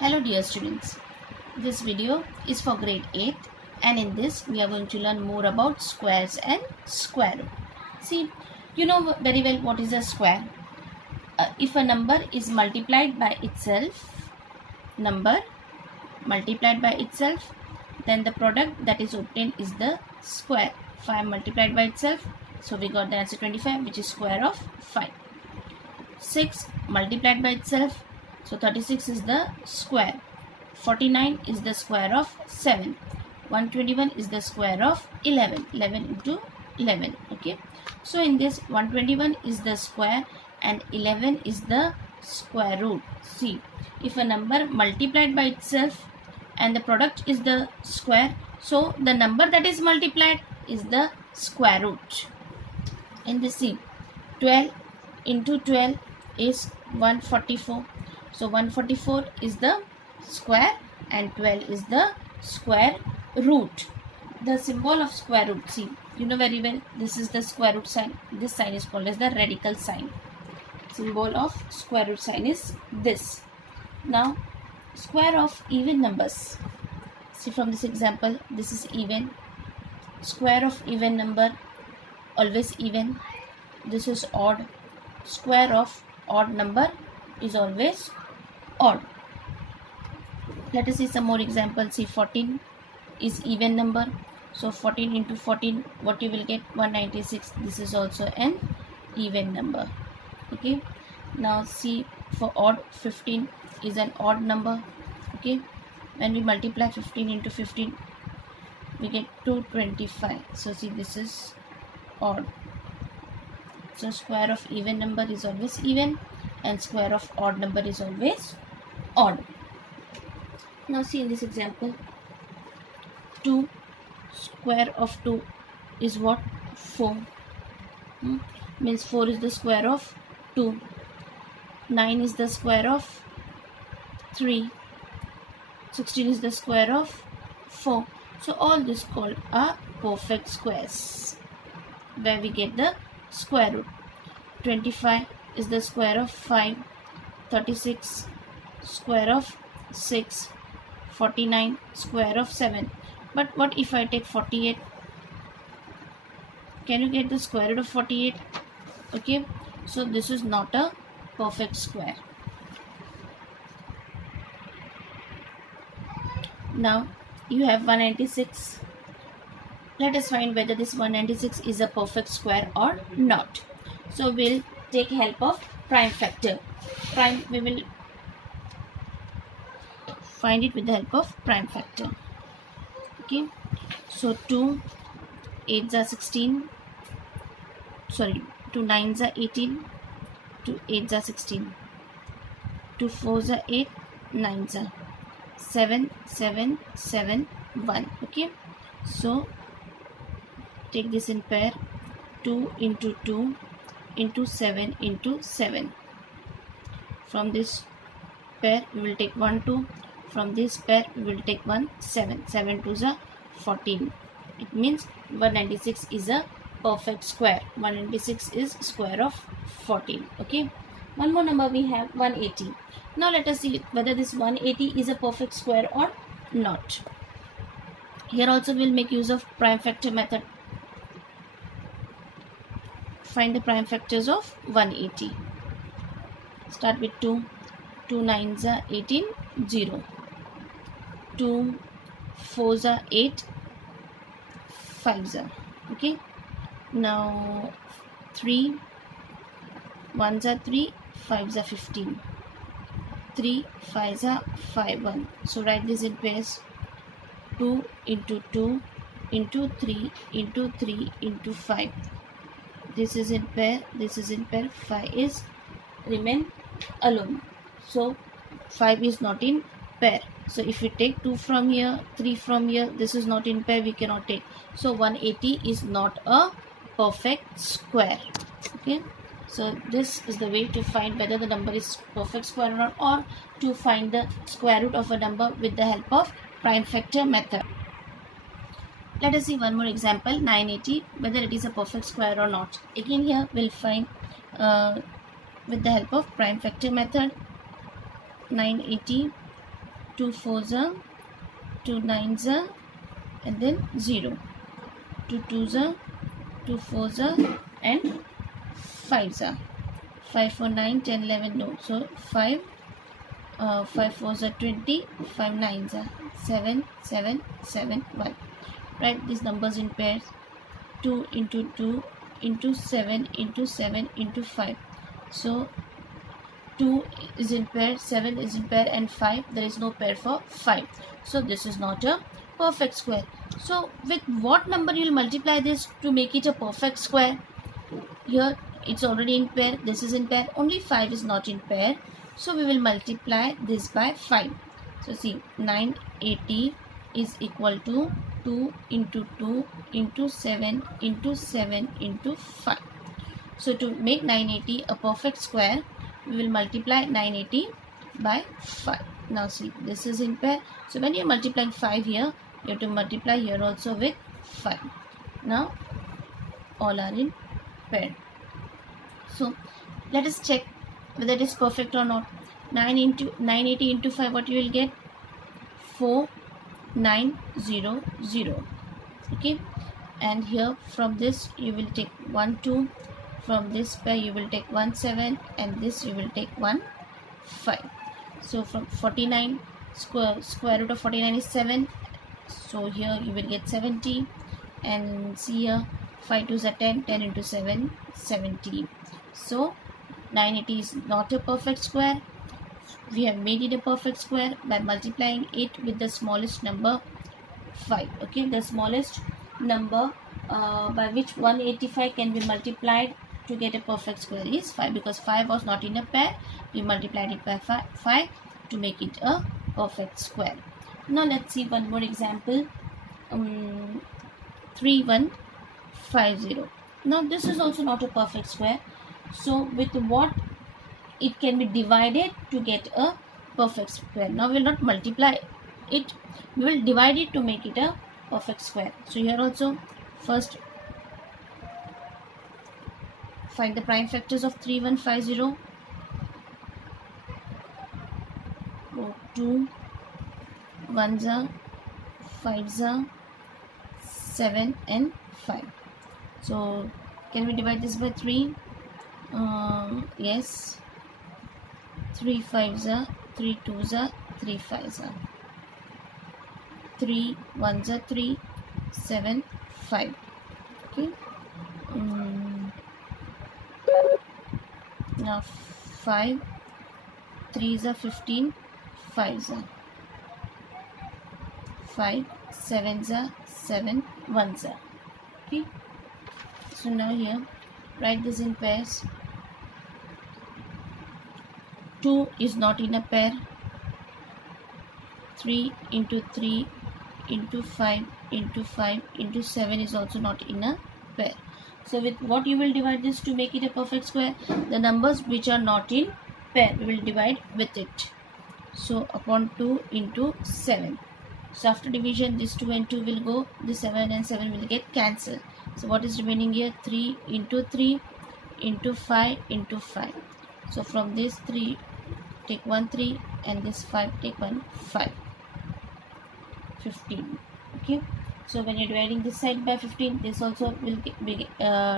Hello dear students, this video is for grade 8 and in this we are going to learn more about squares and square root. See, you know very well what is a square. If a number is multiplied by itself, then the product that is obtained is the square. 5 multiplied by itself, so we got the answer 25, which is square of 5. 6 multiplied by itself, so 36 is the square. 49 is the square of 7. 121 is the square of 11. 11 into 11. Okay. So in this 121 is the square and 11 is the square root. See, if a number multiplied by itself and the product is the square, so the number that is multiplied is the square root. In this, see, 12 into 12 is 144. So 144 is the square and 12 is the square root. The symbol of square root, see, you know very well, this is the square root sign. This sign is called as the radical sign. Symbol of square root sign is this. Now, square of even numbers. See, from this example, this is even. Square of even number, always even. This is odd. Square of odd number is always odd. Let us see some more examples. See, 14 is even number. So 14 into 14, what you will get? 196. This is also an even number. Okay. Now see, for odd, 15 is an odd number. Okay. When we multiply 15 into 15, we get 225. So see, this is odd. So square of even number is always even and square of odd number is always odd. Now see in this example, 2 square of 2 is what? 4. Means 4 is the square of 2. 9 is the square of 3. 16 is the square of 4. So all this called are perfect squares where we get the square root. 25 is the square of 5. 36 square of 6. 49 square of 7. But what if I take 48? Can you get the square root of 48? Okay, so this is not a perfect square. Now you have 196. Let us find whether this 196 is a perfect square or not. So we'll take help of prime factor. We will find it with the help of prime factor. Okay, so 2 8s are 16. Sorry, 2 9s are 18. 2 8s are 16. 2 4s are 8. 9s are 7 7 7 1. Okay, so take this in pair. 2 into 2 into 7 into 7. From this pair we will take 1 2. From this pair we will take 1 7. 7 2s are 14. It means 196 is a perfect square. 196 is square of 14. Okay. One more number we have 180. Now let us see whether this 180 is a perfect square or not. Here also we will make use of prime factor method. Find the prime factors of 180. Start with 2. 2 9s are 18. 0. 2 4s are 8. 5s are. Okay. Now 3 1s are 3. 5s are 15. 3 5s are 5 1. So write this in pairs. 2 into 2 into 3 into 3 into 5. This is in pair. This is in pair. 5 is remain alone. So 5 is not in pair. So if we take 2 from here, 3 from here, this is not in pair, we cannot take. So 180 is not a perfect square. Okay. So this is the way to find whether the number is perfect square or not, or to find the square root of a number with the help of prime factor method. Let us see one more example, 980, whether it is a perfect square or not. Again here we'll find with the help of prime factor method. 980 2 4s are, 2 9s are, and then 0. 2 2s are, 2 4s are, and 5s are. 5 4 9 10 11 no. So 5 5 4s are 20, 5 9s are 7 7 7 1. Write these numbers in pairs. 2 into 2 into 7 into 7 into 5. So 2 is in pair, 7 is in pair, and 5, there is no pair for 5. So this is not a perfect square. So with what number you will multiply this to make it a perfect square? Here it's already in pair, this is in pair, only 5 is not in pair. So we will multiply this by 5. So see, 980 is equal to 2 into 2 into 7 into 7 into 5. So to make 980 a perfect square, we will multiply 980 by 5. Now see, this is in pair. So when you are multiplying 5 here, you have to multiply here also with 5. Now all are in pair. So let us check whether it is perfect or not. 980 into 5, what you will get? 4900. Okay, and here from this you will take 1 2. From this pair you will take 1 7, and this you will take 1 5. So from 49, square root of 49 is 7. So here you will get 70, and see here 5 2s are 10, 10 into 7 70. So 980 is not a perfect square. We have made it a perfect square by multiplying it with the smallest number 5. Okay, the smallest number by which 185 can be multiplied to get a perfect square is 5, because 5 was not in a pair. We multiplied it by 5 to make it a perfect square. Now let's see one more example. 3150. Now this is also not a perfect square. So with what it can be divided to get a perfect square. Now we will not multiply it, we will divide it to make it a perfect square. So here also, first find the prime factors of 3150. Go 2 1s are, 5s are, 7 and 5. So can we divide this by 3? Yes. 3 5s are, 3 2s are, 3 5s are, 3 1s are 3, 7 5. Okay. Now 5 3s are 15, 5s are 5, 7s are 7, 1s are. Okay. So now here write this in pairs. 2 is not in a pair. 3 into 3 into 5 into 5 into 7 is also not in a pair. So with what you will divide this to make it a perfect square? The numbers which are not in pair, we will divide with it. So upon 2 into 7. So after division, this 2 and 2 will go, this 7 and 7 will get cancelled. So what is remaining here? 3 into 3 into 5 into 5. So from this 3 take 1 3, and this 5 take 1 5. 15. Okay. So when you're dividing this side by 15, this also will be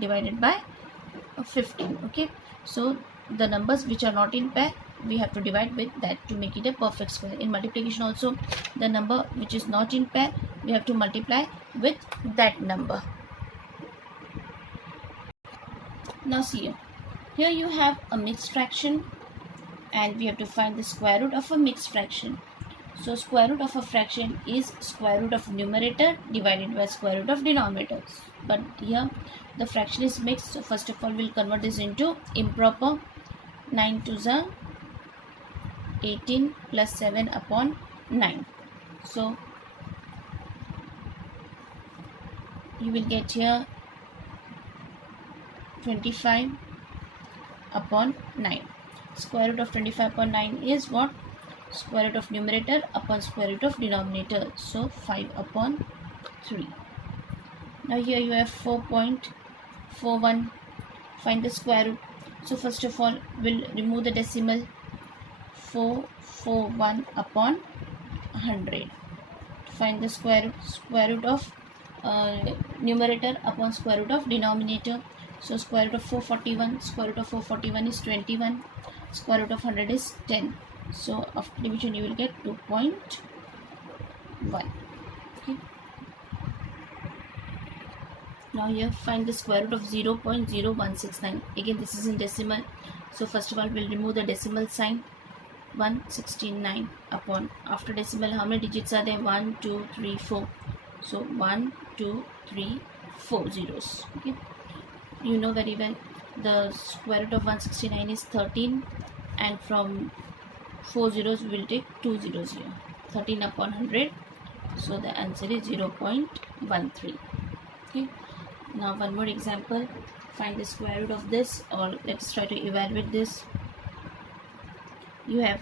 divided by 15. Okay. So the numbers which are not in pair, we have to divide with that to make it a perfect square. In multiplication also, the number which is not in pair, we have to multiply with that number. Now see here you have a mixed fraction, and we have to find the square root of a mixed fraction. So square root of a fraction is square root of numerator divided by square root of denominator. But here the fraction is mixed, so first of all we'll convert this into improper. 9 2s are 18 plus 7 upon 9. So you will get here 25 upon 9. Square root of 25 upon 9 is what? Square root of numerator upon square root of denominator. So 5 upon 3. Now here you have 4.41. Find the square root. So first of all we'll remove the decimal. 441 upon 100. Find the square root of numerator upon square root of denominator. So square root of 441, square root of 441 is 21, square root of 100 is 10. So after division you will get 2.1. Okay. Now here find the square root of 0.0169. Again this is in decimal. So first of all we'll remove the decimal sign. 169 upon, after decimal how many digits are there? 1 2 3 4. So 1 2 3 4 zeros. Okay, you know very well the square root of 169 is 13, and from 4 zeros we will take 2 zeros here. 13 upon 100, so the answer is 0.13. Okay, now one more example. Find the square root of this, or let's try to evaluate this. You have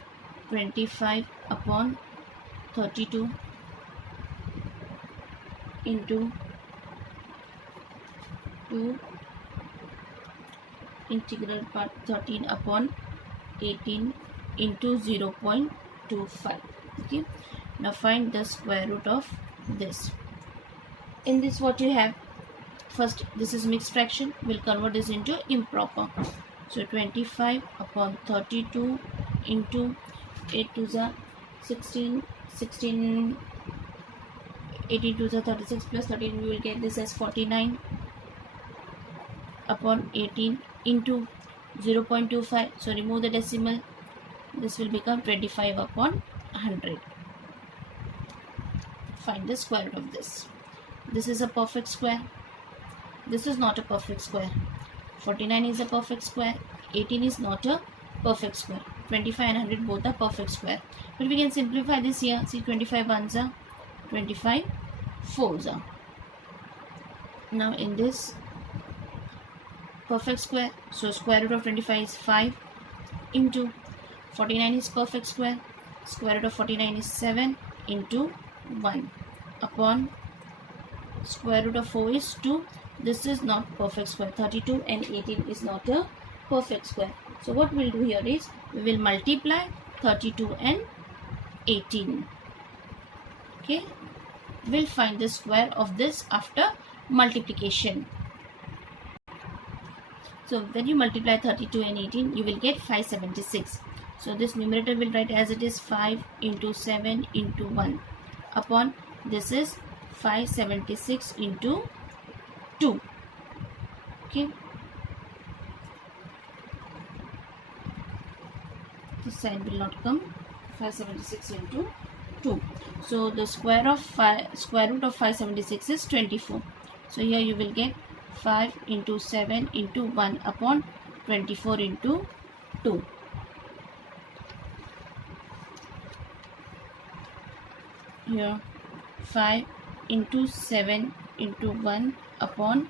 25 upon 32 into 2 integral part 13 upon 18 into 0.25. Okay, now find the square root of this. In this what you have, first this is mixed fraction, we'll convert this into improper. So 25 upon 32 into 8 to the 16, 18 to the 36 plus 13, we will get this as 49 upon 18 into 0.25. So remove the decimal, this will become 25 upon 100. Find the square root of this. This is a perfect square, this is not a perfect square. 49 is a perfect square, 18 is not a perfect square. 25 and 100 both are perfect square. But we can simplify this here. See, 25 ones are 25 fours are. Now in this perfect square, so square root of 25 is 5 into 49 is perfect square. Square root of 49 is 7 into 1 upon square root of 4 is 2. This is not perfect square. 32 and 18 is not a perfect square. So what we'll do here is we will multiply 32 and 18. Okay, we'll find the square of this after multiplication. So when you multiply 32 and 18, you will get 576. So this numerator will write as it is 5 into 7 into 1 upon this is 576 into 2. Okay, this sign will not come. 576 into 2. So the square root of 576 is 24. So here you will get 5 into 7 into 1 upon 24 into 2. Here 5 into 7 into 1 upon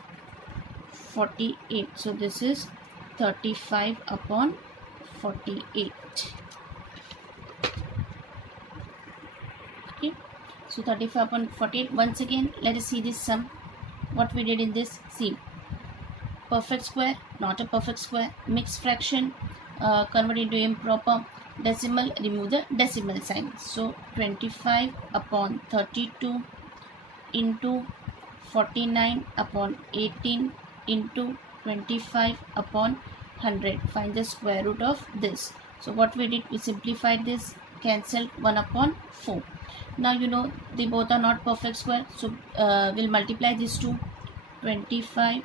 48. So this is 35 upon 48. Okay, so 35 upon 48. Once again let us see this sum. What we did in this, see, perfect square, not a perfect square, mixed fraction, convert into improper, decimal, remove the decimal sign. So 25 upon 32 into 49 upon 18 into 25 upon 100. Find the square root of this. So what we did, we simplified this, cancelled 1 upon 4. Now you know they both are not perfect square, so we'll multiply these two. 25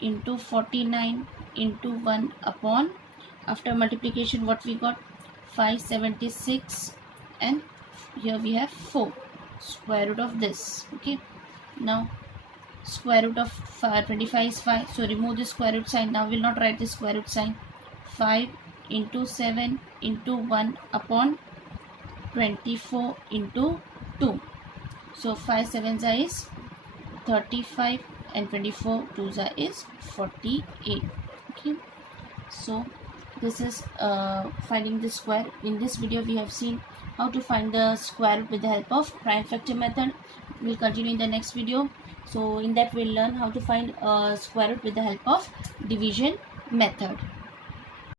into 49 into 1 upon, after multiplication what we got, 576, and here we have 4, square root of this. Okay, now square root of 25 is 5, so remove the square root sign. Now we will not write the square root sign. 5 into 7 into 1 upon 24 into 2. So 5 sevens are is 35 and 24 twos are is 48. Okay, so this is finding the square. In this video we have seen how to find the square root with the help of prime factor method. We'll continue in the next video. So in that we'll learn how to find a square root with the help of division method.